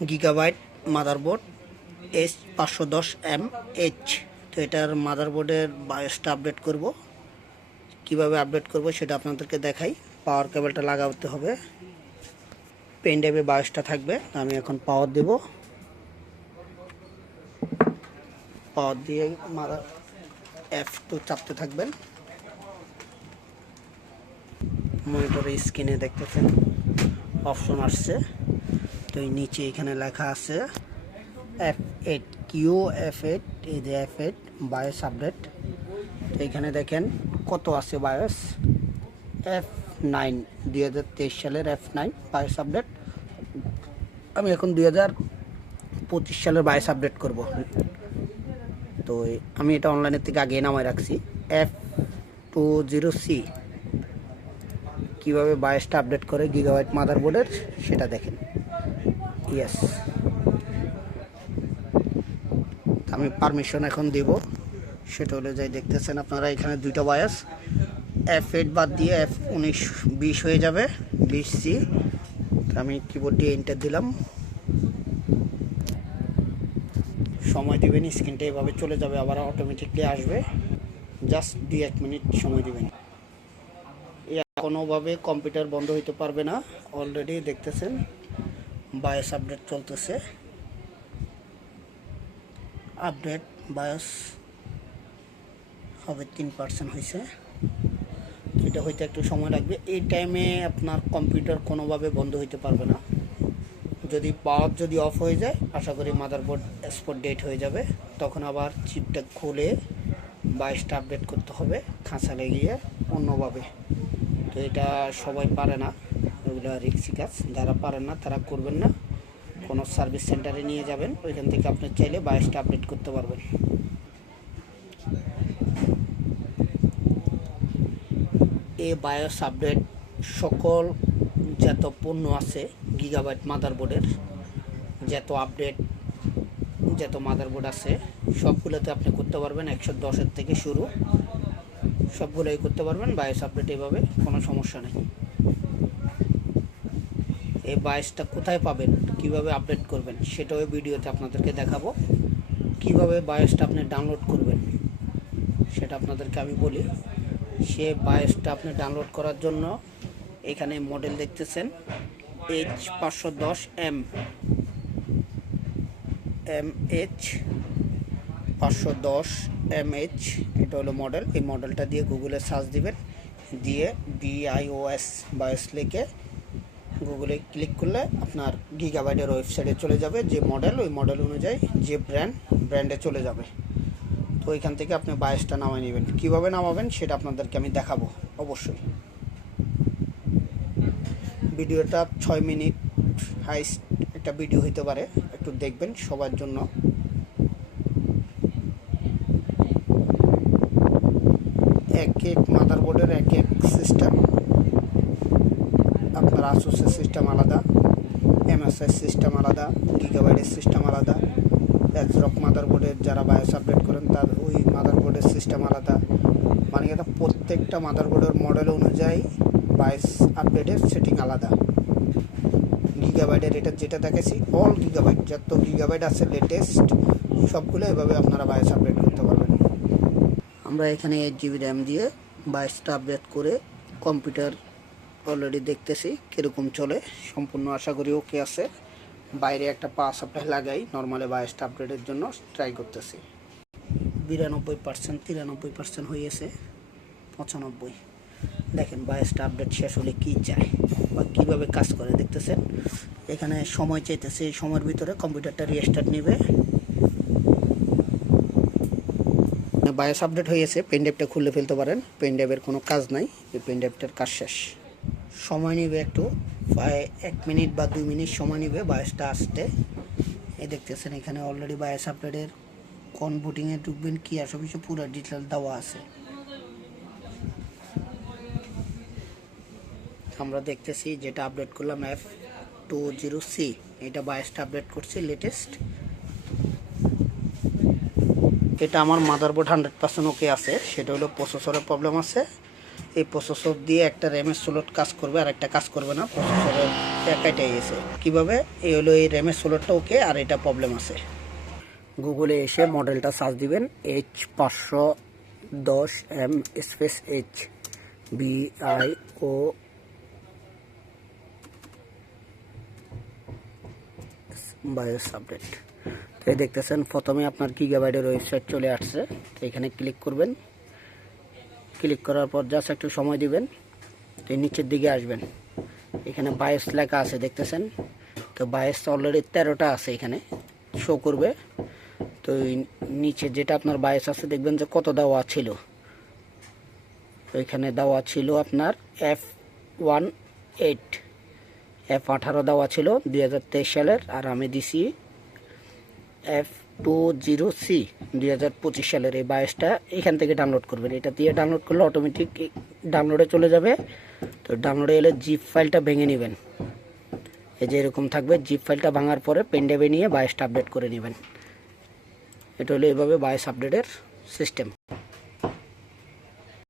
Gigabyte motherboard H510MH। তো এটার মাদারবোর্ডের বায়োসটা update করব। কিভাবে আপডেট করব সেটা আপনাদেরকে দেখাই। পাওয়ার কেবলটা লাগাতে হবে, পেন ড্রাইভে বায়োসটা থাকবে। আমি এখন পাওয়ার দেব, পাওয়ার দিয়ে মাদার F2 চাপতে থাকবেন। মনিটরের স্ক্রিনে দেখতেছেন অপশন আসছে। তো এই নিচে এখানে লেখা আছে F8 QF8, এই যে F8 বায়োস আপডেট। তো এখানে দেখেন কত আছে বায়োস, F9 2023 সালের F9 বায়োস আপডেট। আমি এখন 2025 সালের বায়োস আপডেট করব। তো আমি এটা অনলাইনের থেকে আগে নামায় রাখছি। F20C কীভাবে বায়োসটা আপডেট করে গিগাবাইট মাদারবোর্ডের সেটা দেখেন। ইয়েস, আমি পারমিশন এখন দেব। সেটা হলে যাই দেখতেছেন আপনারা এখানে দুইটা বায়োস, F8 বাদ দিয়ে F19-20 হয়ে যাবে, 20C। আমি কিবোর্ড দিয়ে এন্টার দিলাম, সময় দিবেন। স্ক্রিনটা এভাবে চলে যাবে, আবার অটোমেটিকলি আসবে। জাস্ট 2-1 মিনিট সময় দিবেন। কোনোভাবে কম্পিউটার বন্ধ হইতে পারবে না। অলরেডি দেখতেছেন বায়োস আপডেট চলতেছে। আপডেট বায়োস হবে 3% হয়েছে। এটা হইতে একটু সময় লাগবে। এই টাইমে আপনার কম্পিউটার কোনোভাবে বন্ধ হইতে পারবে না। যদি পাওয়ার যদি অফ হয়ে যায়, আশা করি মাদারবোর্ড স্পট ডেট হয়ে যাবে। তখন আবার চিপটা খুলে বায়োসটা আপডেট করতে হবে খাঁচা লাগিয়ে অন্যভাবে। তো এটা সবাই পারে না, ওইগুলো রিস্কি কাজ। যারা পারেন না তারা করবেন না। কোনো সার্ভিস সেন্টারে নিয়ে যাবেন, ওইখান থেকে আপনি চাইলে বায়োসটা আপডেট করতে পারবেন। এই বায়োস আপডেট সকল যত পণ্য আছে গিগাবাইট মাদারবোর্ডের, যত আপডেট যত মাদারবোর্ড আছে সবগুলোতে আপনি করতে পারবেন। 110-এর থেকে শুরু, সবগুলোই করতে পারবেন বায়োস আপডেট। এভাবে কোনো সমস্যা নেই। এই বায়োসটা কোথায় পাবেন, কিভাবে আপডেট করবেন সেটাও ভিডিওতে আপনাদেরকে দেখাবো। কিভাবে বায়োসটা আপনি ডাউনলোড করবেন সেটা আপনাদেরকে আমি বলি। সে বায়োসটা আপনি ডাউনলোড করার জন্য এখানে মডেল দেখতেছেন H510MH, এটা হলো মডেল। এই মডেলটা দিয়ে গুগলে সার্চ দিবেন, দিয়ে BIOS বায়োস লিখে গুগলে ক্লিক করলে আপনার গিগাবাইটের ওয়েবসাইটে চলে যাবে। যে মডেল, ওই মডেল অনুযায়ী যে ব্র্যান্ডে চলে যাবে। তো ওইখান থেকে আপনি বায়োসটা নামায় নেবেন। কীভাবে নামাবেন সেটা আপনাদেরকে আমি দেখাবো অবশ্যই। ভিডিওটা 6 মিনিট হাইস্ট একটা ভিডিও হইতে পারে, একটু দেখবেন সবার জন্য। এক এক মাদারবোর্ডের এক এক সিস্টেম। আপনার আসুসের সিস্টেম আলাদা, MSI সিস্টেম আলাদা, গিগাবাইটের সিস্টেম আলাদা। অ্যাজরক মাদারবোর্ডের যারা বায়োস আপডেট করেন তার ওই মাদারবোর্ডের সিস্টেম আলাদা। মানে এটা প্রত্যেকটা মাদারবোর্ডের মডেল অনুযায়ী বায়োস আপডেটের সেটিং আলাদা। গিগাবাইটের এটা যেটা দেখেছি, অল গিগাবাইট যত গিগাবাইট আছে লেটেস্ট সবগুলো এভাবে আপনারা বায়োস আপডেট করতে পারবেন। আমরা এখানে 8GB র্যাম দিয়ে বায়োসটা আপডেট করে কম্পিউটার অলরেডি দেখতেছি কীরকম চলে। সম্পূর্ণ আশা করি ওকে আছে। বাইরে একটা পাওয়ার সাপ্লাই লাগাই নর্মালি বায়োসটা আপডেটের জন্য ট্রাই করতেছি। 92%, 93% হয়েছে, 95। দেখেন বায়োসটা আপডেট শেষ হলে কী চায় বা কীভাবে কাজ করে দেখতেছেন। এখানে সময় চাইতেছে, এই সময়ের ভিতরে কম্পিউটারটা রিস্টার্ট নেবে। বায়োস আপডেট হয়েছে, পেন ড্রাইভটা খুলে ফেলতে পারেন। পেন ড্রাইভের কোনো কাজ নাই, এই পেন ড্রাইভটার কাজ শেষ। সময় নেবে একটু, প্রায় 1 মিনিট বা 2 মিনিট সময় নেবে বায়োসটা আসতে। এই দেখতেছেন এখানে অলরেডি বায়োস আপডেটের কোন বুটিংয়ে ঢুকবেন, কী আর সব কিছু পুরো ডিটেল দেওয়া আছে। আমরা দেখতেছি যেটা আপডেট করলাম F20C, এটা বায়োসটা আপডেট করছি লেটেস্ট। এটা আমার মাদারবোর্ড 100% ওকে আছে। সেটা হলো প্রসেসরের প্রবলেম আছে। এই প্রসেসর দিয়ে একটা র্যামের স্লট কাজ করবে আর একটা কাজ করবে না। প্রসেসরের কেটে গেছে। কীভাবে? এই হলো এই র্যামের 16টা ওকে, আর এটা প্রবলেম আছে। গুগলে এসে মডেলটা সার্চ দিবেন H510M space BIO bias update. তো এই দেখতেছেন প্রথমে আপনার গিগাবাইটের ওয়েবসাইট চলে আসছে। তো এখানে ক্লিক করবেন, ক্লিক করার পর জাস্ট একটু সময় দিবেন। তো নিচের দিকে আসবেন, এখানে বায়োস লেখা আছে দেখতেছেন। তো বায়োস অলরেডি 13টা আছে এখানে শো করবে। তো নিচে যেটা আপনার বায়োস আছে দেখবেন যে কত দেওয়া ছিল। তো এখানে দেওয়া ছিল আপনার F18 দেওয়া ছিল 2023 সালের, আর আমি দিছি F20C 2025 সালের। এই বায়োসটা এখান থেকে ডাউনলোড করবেন। এটা দিয়ে ডাউনলোড করলে অটোমেটিক ডাউনলোডে চলে যাবে। তো ডাউনলোডে এলে জিপ ফাইলটা ভেঙে নেবেন, এই যে এরকম থাকবে। জিপ ফাইলটা ভাঙার পরে পেনড্রাইভে নিয়ে বায়োসটা আপডেট করে নেবেন। এটা হলো এইভাবে বায়োস আপডেটের সিস্টেম।